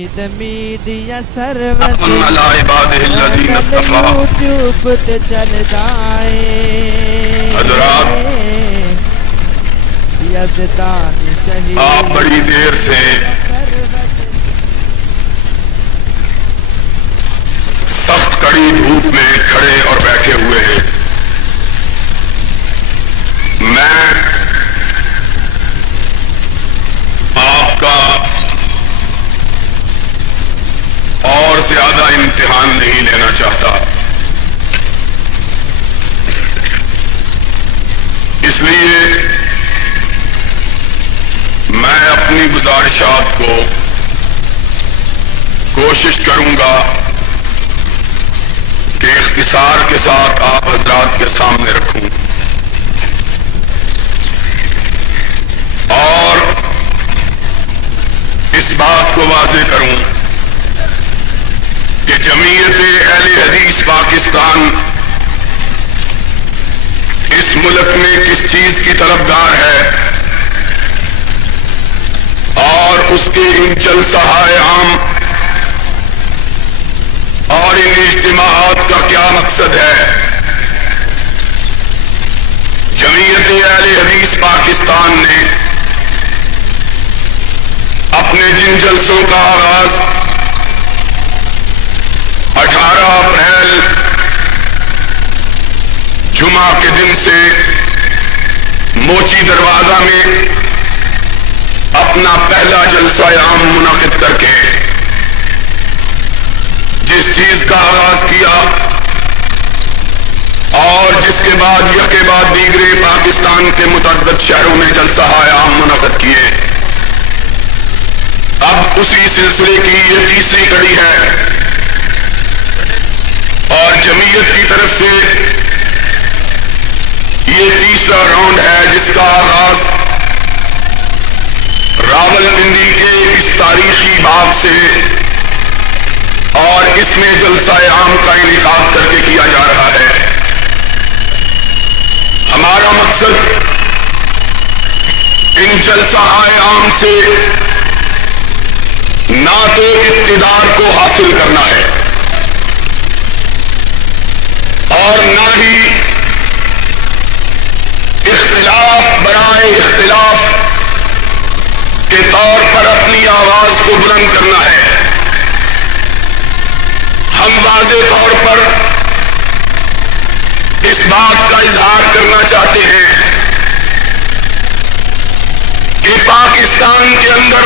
Media service علی عبادہ الذین اصطفیٰ. YouTube تے چل جائے حضرات، یزدان شہید آپ بڑی دیر سے سخت کڑی دھوپ میں کھڑے اور بیٹھے ہوئے ہیں. میں آپ کا اور زیادہ امتحان نہیں لینا چاہتا، اس لیے میں اپنی گزارشات کو کوشش کروں گا کہ اختصار کے ساتھ آپ حضرات کے سامنے رکھوں اور اس بات کو واضح کروں کہ جمعیت اہل حدیث پاکستان اس ملک میں کس چیز کی طلبگار ہے اور اس کے ان جلسہ عام اور ان اجتماعات کا کیا مقصد ہے. جمعیت اہل حدیث پاکستان نے اپنے جن جلسوں کا آغاز 18 اپریل جمعہ کے دن سے موچی دروازہ میں اپنا پہلا جلسہ عام منعقد کر کے جس چیز کا آغاز کیا اور جس کے بعد یکے بعد دیگرے پاکستان کے متعدد شہروں میں جلسہ عام منعقد کیے، اب اسی سلسلے کی یہ تیسری کڑی ہے اور جمعیت کی طرف سے یہ تیسرا راؤنڈ ہے جس کا آغاز راولپنڈی کے اس تاریخی باغ سے اور اس میں جلسہ عام کا انعقاد کر کے کیا جا رہا ہے. ہمارا مقصد ان جلسہ عام سے نہ تو اقتدار کو حاصل کرنا ہے اور نہ ہی اختلاف برائے اختلاف کے طور پر اپنی آواز کو بلند کرنا ہے. ہم واضح طور پر اس بات کا اظہار کرنا چاہتے ہیں کہ پاکستان کے اندر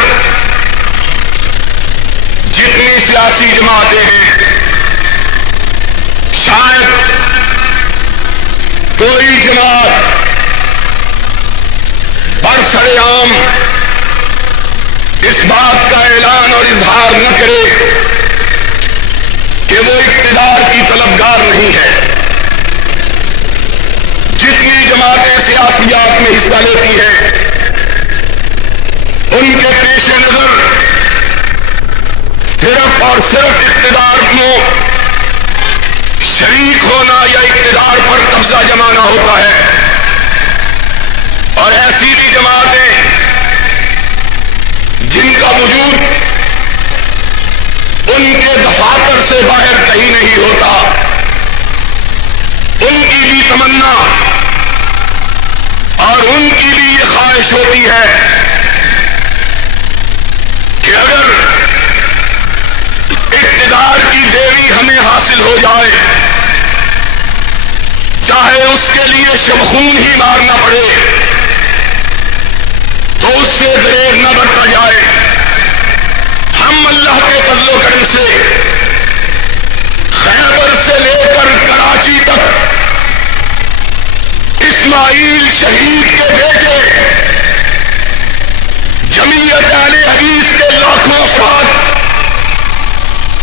جتنی سیاسی جماعتیں ہیں شاید کوئی جماعت برسر عام اس بات کا اعلان اور اظہار نہ کرے کہ وہ اقتدار کی طلبگار نہیں ہے. جتنی جماعتیں سیاسیات میں حصہ لیتی ہیں ان کے پیش نظر صرف اور صرف اقتدار کو شریک ہونا یا اقتدار پر قبضہ جمانا ہوتا ہے اور ایسی بھی جماعتیں جن کا وجود ان کے دفاتر سے باہر کہیں نہیں ہوتا، ان کی بھی تمنا اور ان کی بھی یہ خواہش ہوتی ہے کہ اگر اقتدار کی دیوی ہمیں حاصل ہو جائے، چاہے اس کے لیے شبخون ہی مارنا پڑے، تو اس سے دریغ نہ برتا جائے. ہم اللہ کے فضل و کرم سے خیبر سے لے کر کراچی تک اسماعیل شہید کے بیٹے جمعیت اہل حدیث کے لاکھوں افراد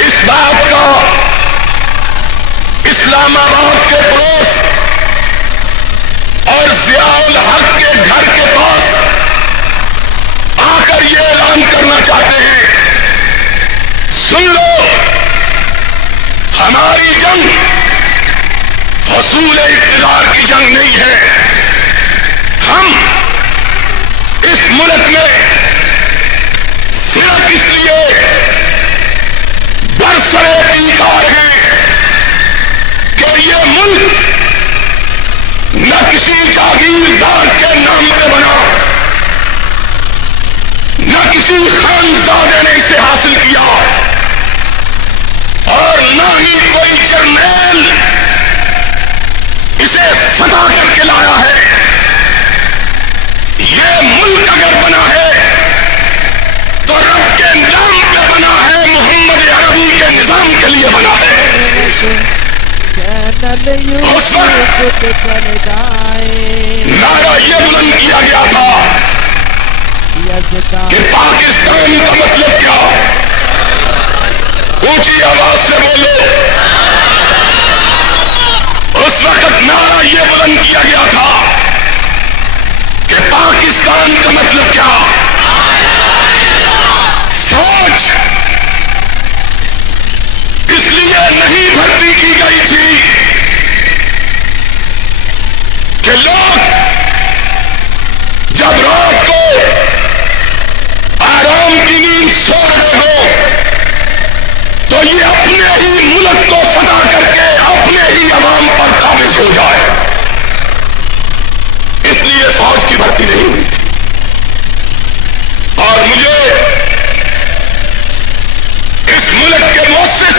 اس بات کا اسلام آباد کے پڑوس اور ضیاء الحق کے گھر کے پاس آ کر یہ اعلان کرنا چاہتے ہیں، سن لو، ہماری جنگ حصول اقتدار کی جنگ نہیں ہے. ہم اس ملک میں صرف اس لیے یوسف پہ چل جائیں. نعرہ یہ بلند کیا گیا تھا کہ پاکستان کا مطلب کیا؟ اونچی آواز سے بولو. اس وقت نعرہ یہ بلند کیا گیا تھا کہ پاکستان کا مطلب کیا؟ فوج اس لیے نہیں بھرتی کی گئی تھی کہ لوگ جب رات کو آرام کی نیند سو رہے ہو تو یہ اپنے ہی ملک کو فتح کر کے اپنے ہی عوام پر قابض ہو جائے. اس لیے فوج کی بھرتی نہیں ہوئی تھی. اور مجھے اس ملک کے مؤسس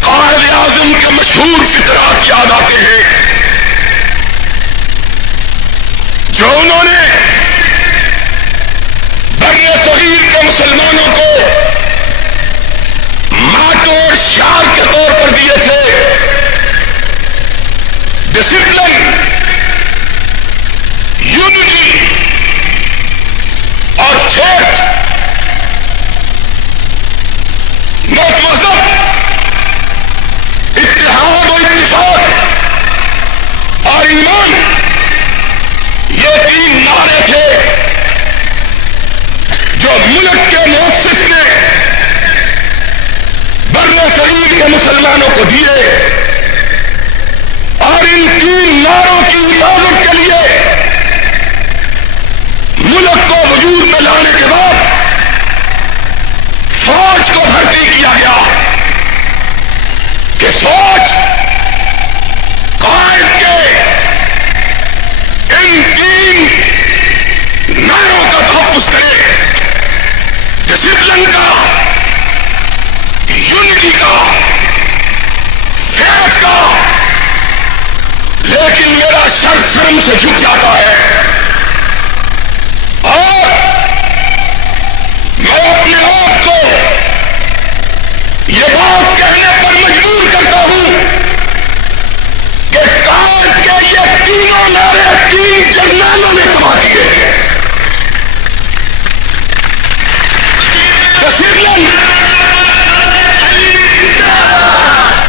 قائد اعظم کے مشہور فقرات یاد آتے ہیں جو انہوں نے برِ صغیر کے مسلمانوں کو ماتور شعار کے طور پر دیے تھے. ڈسپلن، یونٹی اور فیتھ. مذہب، اتحاد و اتفاق اور ایمان، یہ تین نعرے تھے جو ملک کے مؤسس نے برِ صغیر کے مسلمانوں کو دیے. اور ان تین نعروں کی حفاظت کے لیے ملک کو وجود میں لانے کے بعد فوج کو بھرتی کیا گیا کہ فوج قائد کے ان تین نعروں کا تحفظ کرے. ڈسپلن کا، یونٹی کا، فیتھ کا. لیکن میرا سر شرم سے جھک جاتا ہے اور میں اپنے آپ کو یہ بات کہنے پر مجبور کرتا ہوں کہ قائد کے یہ تینوں نعرے تین جرنیلوں نے تباہ کیے ہیں. ڈسپلن،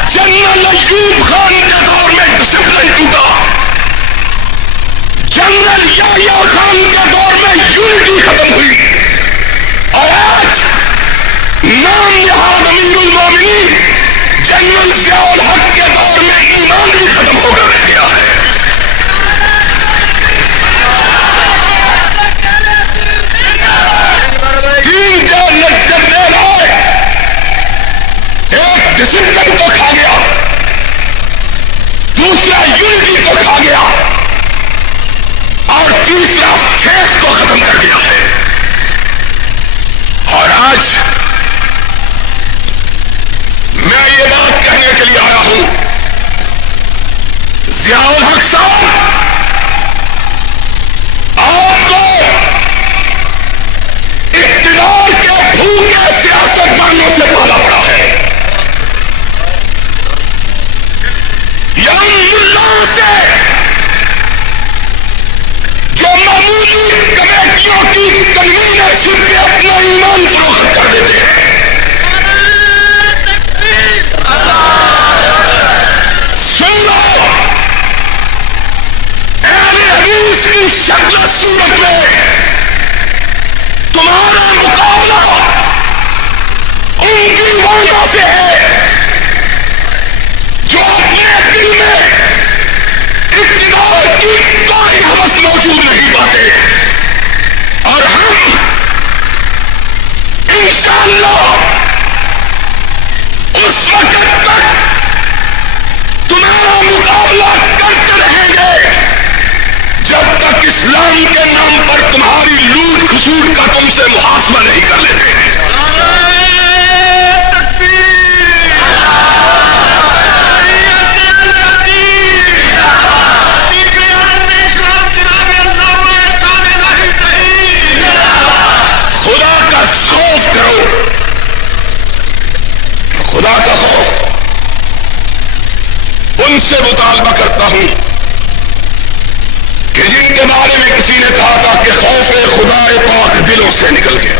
جنرل ایوب خان کے دور میں ڈسپلن ٹوٹا. جنرل یحییٰ خان کے دور میں یونٹی ختم ہوئی. اور آج نام نہاد امیر المومنین جنرل ضیاء الحق کے دور میں ایمان بھی ختم ہو کر رہ گیا ہے. تین جرنیل آئے، ایک ڈسپلن کو کھا گیا، دوسرا یونٹی کو کھا گیا اور تیسرا فیتھ کو ختم کر دیا ہے. اور آج میں یہ بات کہنے کے لیے آیا ہوں، ضیاء الحق صاحب، آپ کو اقتدار کے بھوکے سیاستدانوں سے پالا پڑا ہے یا ان ملاؤں سے جو معمولی کمیٹیوں کی کنوینرشپ پہ اپنا ایمان فروخت کر دیتے ہیں. سن لو، اہل حدیث کی شکل و صورت میں تمہارا مقابلہ ان کی وعدوں سے ہے جو اپنے دل میں اقتدار کی کوئی ہوس موجود نہیں پاتے. اور ہم انشاءاللہ اس وقت تک تمہارا مقابلہ کرتے رہیں گے جب تک اسلام کے نام پر تمہاری لوٹ کھسوٹ کا تم سے محاسبہ نہیں کر لیتے ہیں. خدا کا خوف کرو، خدا کا خوف. دلوں سے نکل گیا.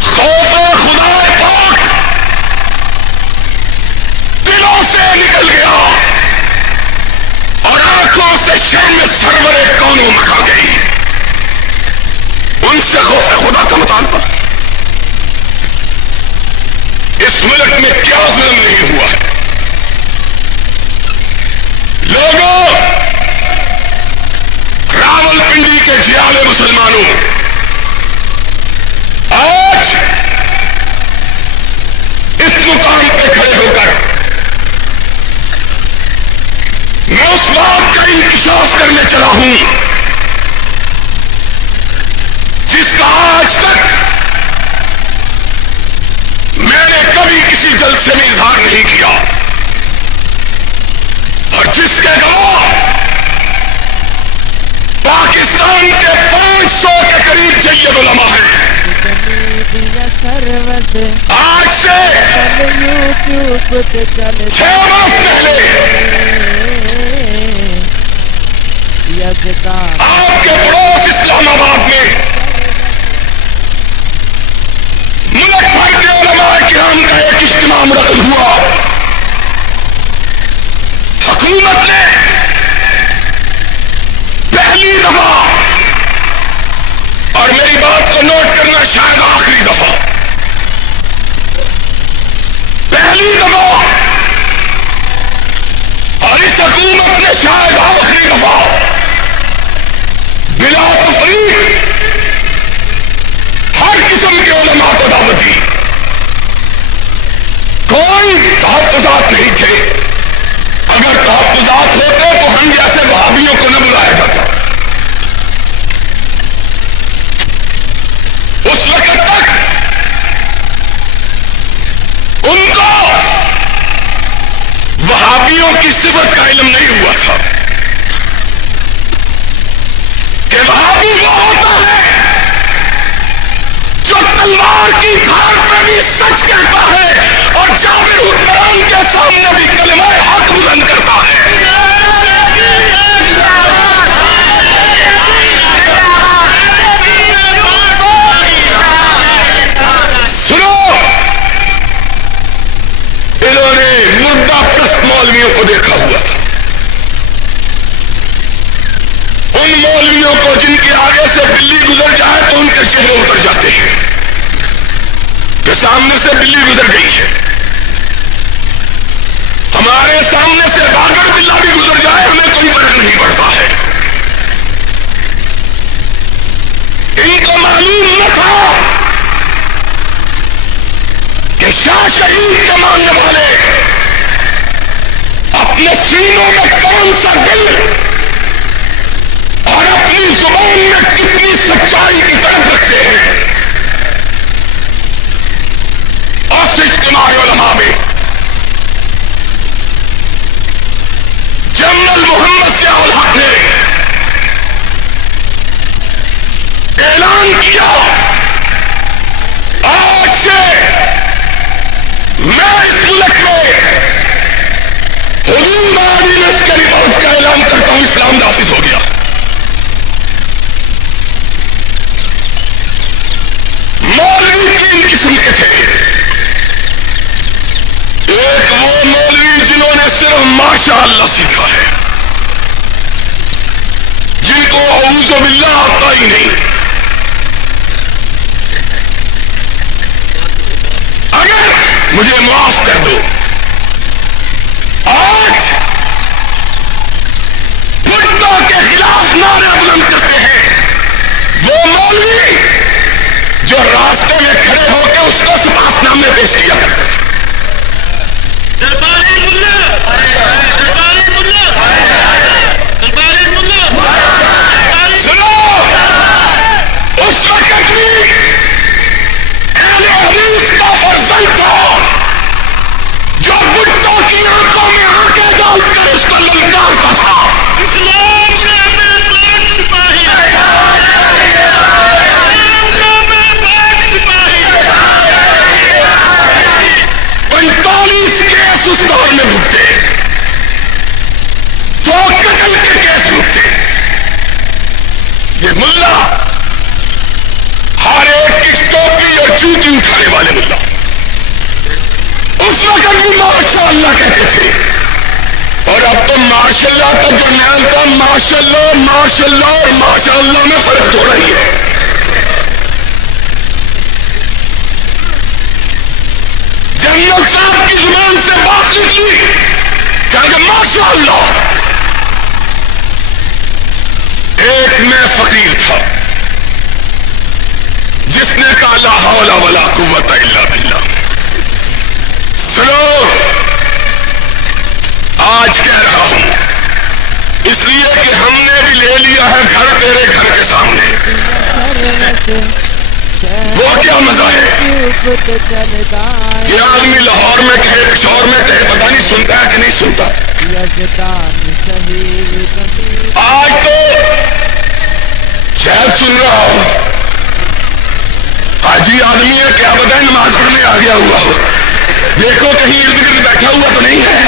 خوف خدا پاک دلوں سے نکل گیا اور آنکھوں سے شرم سرور کونوں مکھا گئی. ان سے خوف خدا کا مطالبہ. اس ملک میں کیا ظلم نہیں ہوا ہے. لوگوں، راول پنڈی کے جیالے مسلمانوں، آج اس مقام پہ کھڑے ہو کر میں اس بات کا انکشاف کرنے چلا ہوں جس کا آج تک میں نے کبھی کسی جلسے میں اظہار نہیں کیا، اور جس کے گواہ پاکستان کے 500 کے قریب جید علماء ہیں. آج سے 6 برس پہلے آپ کے پڑوس اسلام آباد میں ملک بھر کے علماء کرام کا ایک اجتماع منعقد ہوا. حکومت نے پہلی دفعہ، اور میری بات کو نوٹ کرنا شاید آخری دفعہ، پہلی دفعہ اور اس حکومت نے شاید آخری دفعہ بلا تفریق ہر قسم کے علماء کو دعوت دی. کوئی تحفظات نہیں تھے. اگر تحفظات ہوتے تو ہم جیسے وہابیوں کو نہ بلایا جاتا. اس وقت تک ان کو وہابیوں کی صفت کا علم نہیں ہوا تھا کہ وہابی وہ ہوتا ہے جو تلوار کی دھار پہ بھی سچ کہتا ہے اور جابر حکمران کے سامنے بھی کلمہ حق بلند کرتا ہے. سنو، انہوں نے مردہ پرست مولویوں کو دیکھا ہوا تھا. ان مولویوں کو جن کے آگے سے بلی گزر جائے تو ان کے چہرے اتر جاتے ہیں کہ سامنے سے بلی گزر گئی ہے. ہمارے سامنے سے باگڑ بلا بھی گزر جائے ہمیں کوئی فرق نہیں پڑتا ہے. ان کو معلوم نہ تھا کہ شاہ شہید کے ماننے والے اپنے سینوں میں کون سا دل اور اپنی زبان میں کتنی سچائی کی طرف رکھتے ہیں. اس اجتماع علماء میں جنرل محمد ضیاء الحق نے اعلان کیا، آج سے میں اس ملک میں حدود آرڈیننس کے رپورٹ کا اعلان کرتا ہوں. اسلام نافذ ہو گیا. مولوی 3 قسم کے تھے. ایک وہ مولوی جنہوں نے صرف ماشاء اللہ سیکھا ہے، جن کو اعوذ باللہ آتا ہی نہیں. اگر مجھے معاف کر دو، آج بھٹو کے خلاف نعرے بلند کرتے ہیں وہ مولوی جو راستے میں کھڑے ہو کے اس کو سپاس نامے پیش کیا کرتے تھے. درباری ملا، درباری ملا، درباری ملا. سنو، اس وقت بھی اہل حدیث کا فرزند تھا جو بھٹو کی آنکھوں میں آنکھیں ڈال کر اس کو للکارتا تھا. اسلام نے ہمیں پاک سپاہی، اسلام نے ہمیں پاک سپاہی. 45 کیس اس دور میں بھگتے. تھے، اور اب تو ماشاء اللہ کا جو نام تھا ماشاء اللہ ماشاء اللہ اور ماشاء اللہ میں فرق تھوڑا ہی ہے. جنرل صاحب کی زبان سے بات نکلی کہ ماشاء اللہ. ایک میں فقیر تھا جس نے کہا لا حول ولا قوت الا باللہ. سنو، آج کہہ رہا ہوں اس لیے کہ ہم نے بھی لے لیا ہے گھر تیرے گھر کے سامنے. وہ کیا مزہ ہے یہ آدمی لاہور میں کہے پشاور میں کہے پتہ نہیں سنتا ہے کہ نہیں سنتا. آج تو شاید سن رہا ہو، حاجی آدمی ہے کیا بتائیں نماز پڑھنے آ گیا ہوا ہو، دیکھو کہیں ارد گرد بیٹھا ہوا تو نہیں ہے.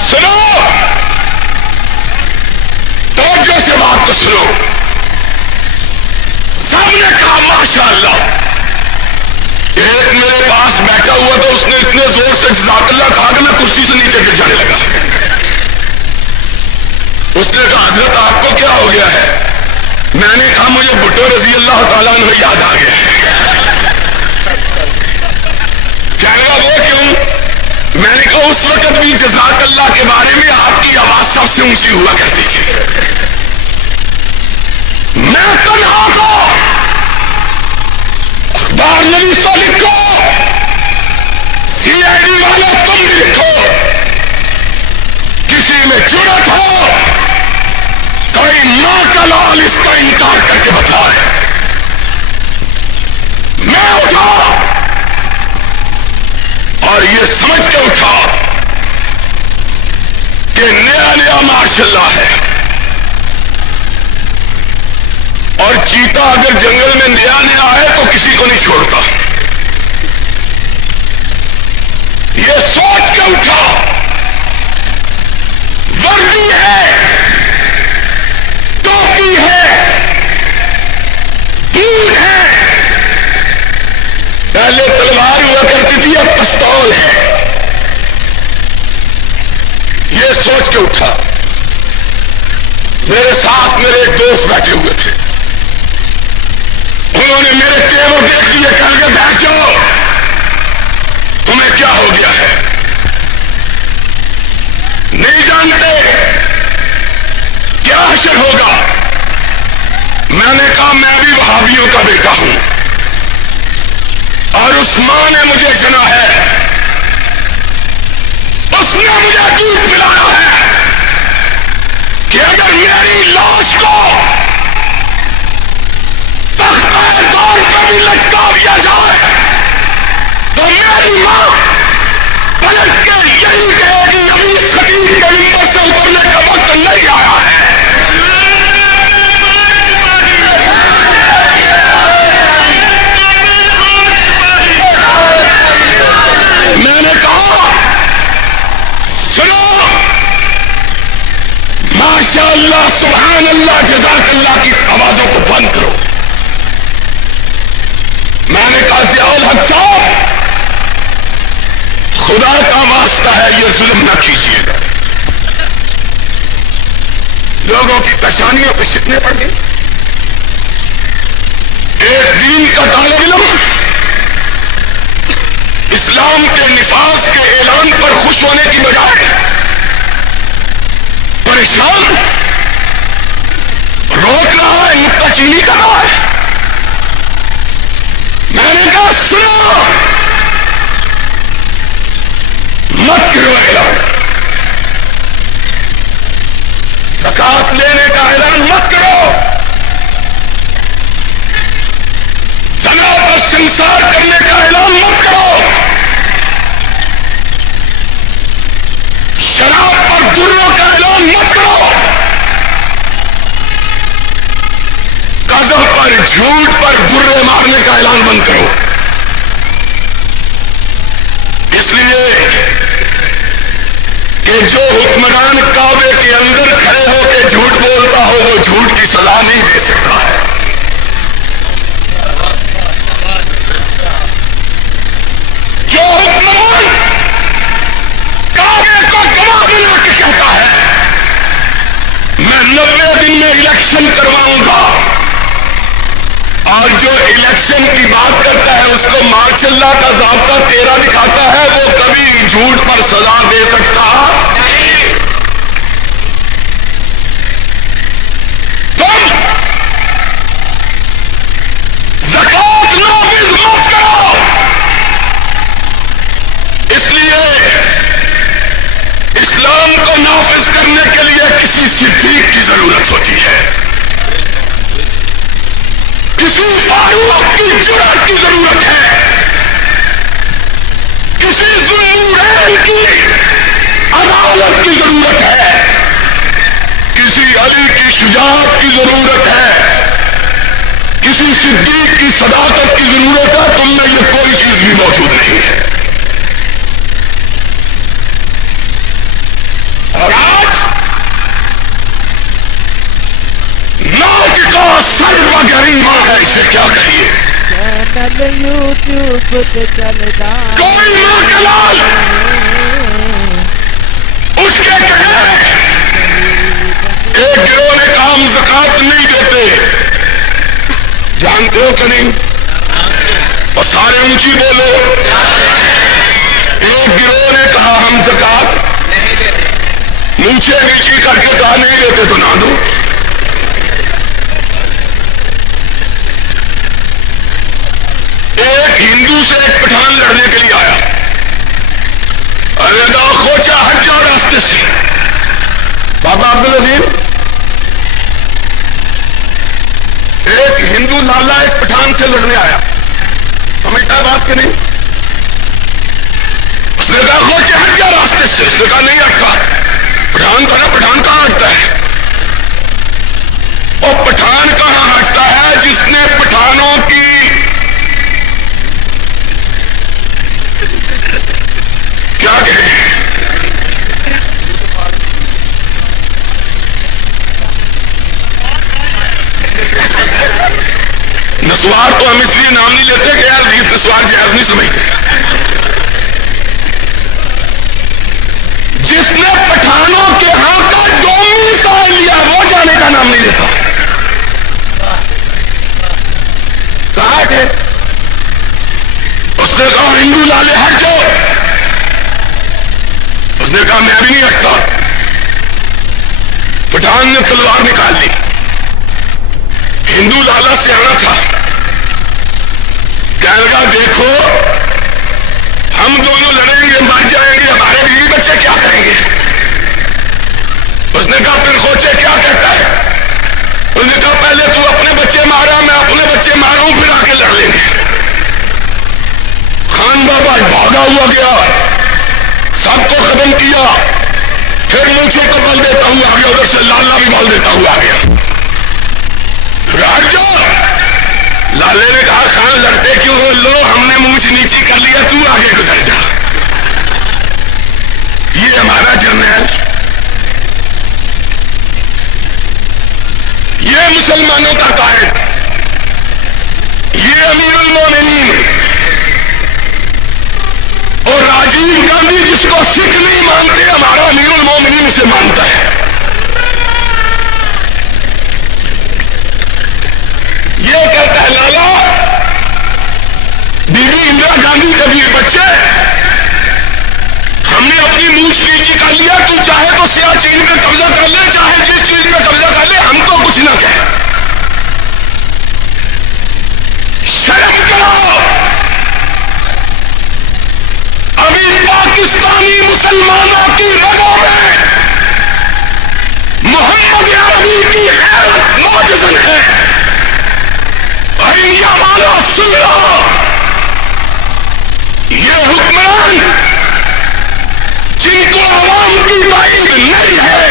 سنو، توجہ سے بات کو سنو. سب نے کہا ماشاء اللہ. ایک میرے پاس بیٹھا ہوا تو اس نے اتنے زور سے جزاک اللہ کہا کہ میں کرسی سے نیچے گر جانے لگا. اس نے کہا حضرت آپ کو کیا ہو گیا ہے؟ میں نے کہا مجھے بھٹو رضی اللہ تعالیٰ عنہ یاد آ گیا ہے. کہنے لگا وہ کیوں؟ میں نے کہا اس وقت بھی جزاک اللہ کے بارے میں آپ کی آواز سب سے اونچی ہوا کرتی تھی. میں تنہا کو اخبار نویسوں لکھو، سی آئی ڈی والوں تم بھی لکھو، کسی میں جرأت ہو کوئی ماں کا لال اس کا انکار کر کے بتائے. میں اٹھا اور یہ سمجھ کے اٹھا کہ نیا نیا ماشاء اللہ ہے، اور چیتا اگر جنگل میں نیا نیا ہے تو کسی کو نہیں چھوڑتا. یہ سوچ کے اٹھا وردی ہے، ٹوپی ہے، بوٹ ہے. پہلے تلوار ہوا کرتی تھی اب پستول ہے. یہ سوچ کے اٹھا. میرے ساتھ میرے ایک دوست بیٹھے ہوئے تھے، انہوں نے میرے تیور دیکھ لیے، کہا کہ بیٹھ جاؤ، تمہیں کیا ہو گیا ہے؟ نہیں جانتے کیا حشر ہوگا؟ میں نے کہا میں بھی وہابیوں کا بیٹا ہوں اور اس ماں نے مجھے چنا ہے، اس نے مجھے دودھ پلانا ہے کہ اگر میری لاش کو تختہ دار پہ بھی لٹکا دیا جائے تو میری ماں پلٹ کے یہی کہے گی ابھی خطیب کے ممبر سے اترنے کا وقت نہیں آیا ہے. میں نے کہا سنو، ماشاء اللہ سبحان اللہ جزاک اللہ کی آوازوں کو بند کرو. میں نے کہا ضیاء الحق صاحب خدا کا واسطہ ہے یہ ظلم نہ کیجیے گا. لوگوں کی پریشانیوں پہ شکنے پڑ گئی. ایک دین کا طالب علم اسلام کے نفاذ کے اعلان پر خوش ہونے کی بجائے پریشان، روک رہا ہے، نکتہ چینی کر رہا ہے. میں نے کہا سنو، مت کرو اعلان، زکات لینے کا اعلان مت کرو، زنا پر سنسار کرنے کا اعلان مت کرو، شراب پر دروں کا اعلان مت کرو، قذف پر جھوٹ پر درے مارنے کا اعلان بند کرو. اس لیے کہ جو حکمران کعبے کے اندر کھڑے ہو کے جھوٹ بولتا ہو وہ جھوٹ کی سزا نہیں دے سکتا ہے. جو اور جو الیکشن کی بات کرتا ہے اس کو ماشاء اللہ کا ضابطہ 13 دکھاتا ہے، وہ کبھی جھوٹ پر سزا دے سکتا نہیں۔ تم زکوٰۃ نافذ مت کرو، اس لیے اسلام کو نافذ کرنے کے لیے کسی صدیق کی ضرورت ہوتی ہے، کسی فاروق کی جرأت کی ضرورت ہے، کسی ذوالنورین کی عدالت کی ضرورت ہے، کسی علی کی شجاعت کی ضرورت ہے، کسی صدیق کی صداقت کی ضرورت ہے۔ تم میں یہ کوئی چیز بھی موجود نہیں ہے۔ اور آج ناک کا سرو غریباں ہے، اسے کیا کہیے؟ چینل یوٹیوب پہ چلتا کوئی ماں کا لال اس کے کہنے ایک گروہ نے کہا ہم زکوٰۃ نہیں دیتے، جانتے ہو کہ نہیں؟ اور سارے اونچی بولو۔ ایک گروہ نے کہا ہم زکوٰۃ نیچے نیچی کر کے کہا نہیں لیتے تو نہ دو۔ ایک ہندو سے ایک پٹھان لڑنے کے لیے آیا، ارے گا کھوچا ہٹ جاؤ راستے سے۔ بابا عبدالعظیم، ایک ہندو لالا ایک پٹھان سے لڑنے آیا، سمجھتا ہے بات کہ نہیں؟ اس نے کہا کھوچا ہٹ جاؤ راستے سے، اس نے کہا نہیں ہٹتا۔ پٹھان کہا پٹھان کہاں ہٹتا ہے؟ اور پٹھان کہاں ہٹتا ہے جس نے پٹھانوں کی کیا کہیں نسوار تو ہم اس لیے نام نہیں لیتے کہ یار حدیث نسوار جائز نہیں سمجھتے، جس نے پٹھانوں کے ہاں کا ڈومی سال لیا وہ جانے کا نام نہیں لیتا۔ کہا کہ اس نے کہا ہندو لالے ہٹ جاؤ، اس نے کہا میں بھی نہیں ہٹتا۔ پٹھان نے تلوار نکال لی، ہندو لالا سیانا تھا، کہنے لگا دیکھو ہم دونوں لڑیں گے مر جائیں گے، ہمارے بیوی بچے کیا کریں گے؟ اس نے کہا پھر کھوچے کیا کہتا ہے؟ اس نے کہا پہلے تو اپنے بچے مارا، میں اپنے بچے ماروں، پھر آ کے لڑ لیں گے۔ خان بابا بھاگا ہوا گیا، سب کو ختم کیا، پھر مونچھوں کو بل دیتا ہوا آ گیا، ادھر سے لالا بھی بل دیتا ہوا آ گیا۔ ہٹ جاؤ، لالے نے کہا خان لڑتے کیوں ہو؟ لو ہم نے مونچھ نیچی کر لیا، تو آگے گزر جا۔ یہ ہمارا جرنیل، یہ مسلمانوں کا قائد، یہ امیر المومنین، اور راجیو گاندھی جس کو سکھ نہیں مانتے ہمارا امیر المومنین سے مانتا ہے۔ یہ کہتا ہے لالا بی بی اندرا گاندھی کے بھی بچے، ہم نے اپنی مونچھ نیچی کر لیا، تو چاہے تو سیاچین پہ قبضہ کر لے، چاہے جس چیز پہ قبضہ کر لے، ہم کو کچھ نہ کہے۔ شرک کرو، ابھی پاکستانی مسلمانوں کی رگوں میں محمد عربی کی غیرت موجزن ہے۔ اور انڈیا والوں سن لو، یہ حکمران جن کو عوام کی تائید نہیں ہے،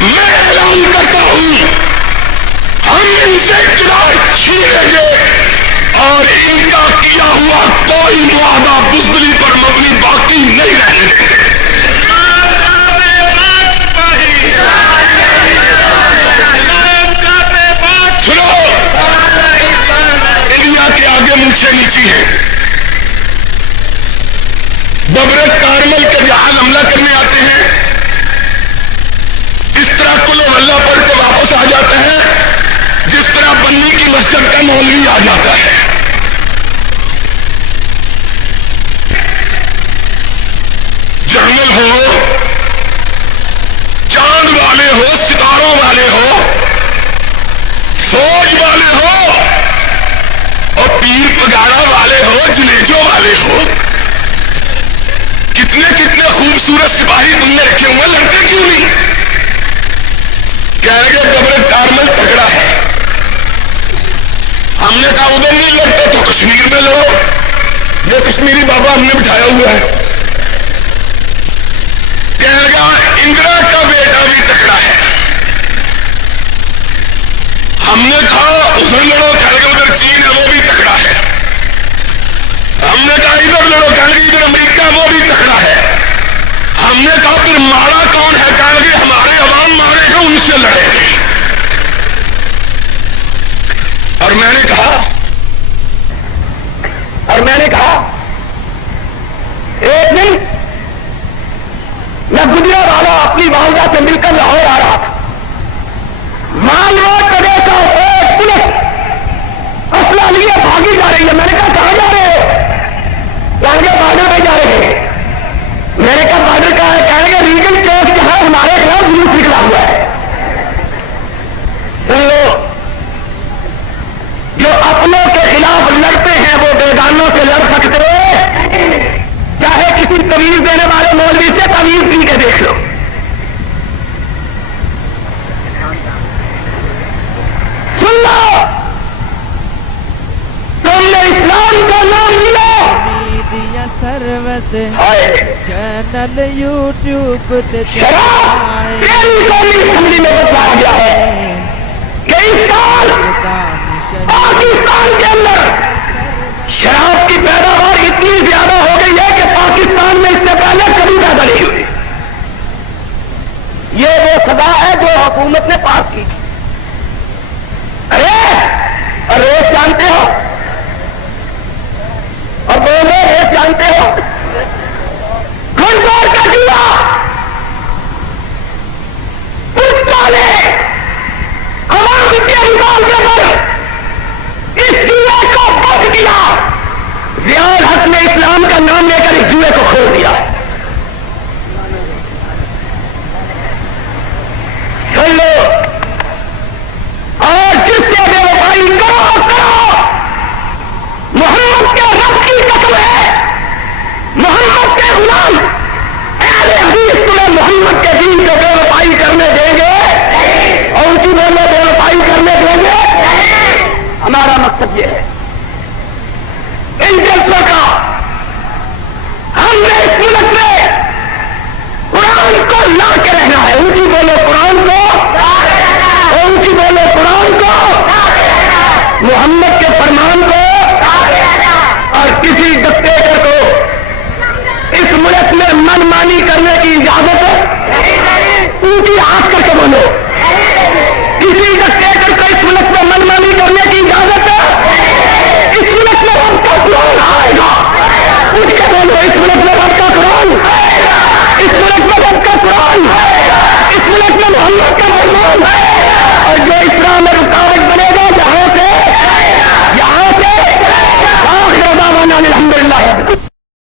میں اعلان کرتا ہوں ہم ان سے اقتدار چھینیں گے اور ان کا کیا ہوا کوئی معاہدہ بزدلی پر مبنی باقی نہیں رہنے دیں گے۔ سنو، انڈیا کے آگے مونچھیں نیچی ہیں، ببرک کارمل کے جہاز حملہ کرنے آتے ہیں، اس طرح کلو ہلہ پڑھ کے واپس آ جاتے ہیں، جس طرح بنی کی معزت کا مولوی آ جاتا ہے. جنرل ہو، چاند والے ہو، ستاروں والے ہو، فوج والے ہو اور پیر پگاڑا والے ہو، جلیجوں والے ہو، کتنے کتنے خوبصورت سپاہی تم نے رکھے ہوئے، لڑتے کیوں نہیں؟ کہہ رہے ببر کارمل تگڑا ہے. ہم نے کہا ادھر نہیں لڑتے تو کشمیر میں لڑو، یہ کشمیری بابا ہم نے بٹھایا ہوا ہے. کہہ گیا اندرا کا بیٹا بھی تگڑا ہے. ہم نے کہا ادھر لڑو، کہہ گیا ادھر چین ہے وہ بھی تگڑا ہے. ہم نے کہا ادھر لڑو، کہہ گیا ادھر امریکہ وہ بھی تگڑا ہے. ہم نے کہا پھر مارا کون ہے؟ کہہ گیا ہمارے عوام مارے ہیں، ان سے لڑیں گے. اور میں نے کہا ایک دن میں گجرا والا اپنی والدہ سے مل کر لاہور آ رہا تھا. مان لو کدے کا ایک پولیس اسلحہ لیے بھاگی جا رہی ہے. میں نے کہا کہاں جا رہے ہو؟ کہیں گے بارڈر پہ جا رہے ہیں. میں نے کہا بارڈر کا ہے؟ کہیں گے ریگل چوک جہاں ہمارے خلاف جلوس نکلا ہوا ہے. سن لو، جو اپنوں کے خلاف لڑتے ہیں وہ بیگانوں سے لڑ سکتے ہیں. چاہے کسی تمیز دینے والے مولوی سے تمیز پی کے دیکھ لو. سن لو، تم نے اسلام کا نام لیا، میڈیا سروس ہائے چینل یوٹیوب تے شراب تیری قومی اسمبلی میں بتایا گیا ہے کہ اس سال پاکستان کے اندر شراب کی پیداوار اتنی زیادہ ہو گئی ہے کہ پاکستان میں اس سے پہلے کبھی پیدا نہیں ہوئی. یہ وہ سزا ہے جو حکومت نے پاس کی. ارے ریس جانتے ہو؟ اور بولے ریس جانتے ہو؟ گھنٹور کا جوا پولیس والے عوام کے انداز کے پر اس جوئے کو بچ دیا. ضیاء الحق نے اسلام کا نام لے کر اس جوئے کو کھول دیا. سن لو، اور جس سے بے وفائی کرو محمد کے رب کی قسم ہے، محمد کے غلام اہل حدیث تمہیں محمد کے دین کو بے وفائی کرنے دیں گے اور ان کی بولے بے وفائی کرنے دیں گے. ہمارا مقصد یہ ہے ان جلسوں کا. ہم نے اس ملک میں قرآن کو لا کے رہنا ہے. اونچی بولو قرآن کو، اونچی بولو قرآن کو، محمد کے فرمان کو. اور کسی ڈکٹیٹر کو اس ملک میں من مانی کرنے کی اجازت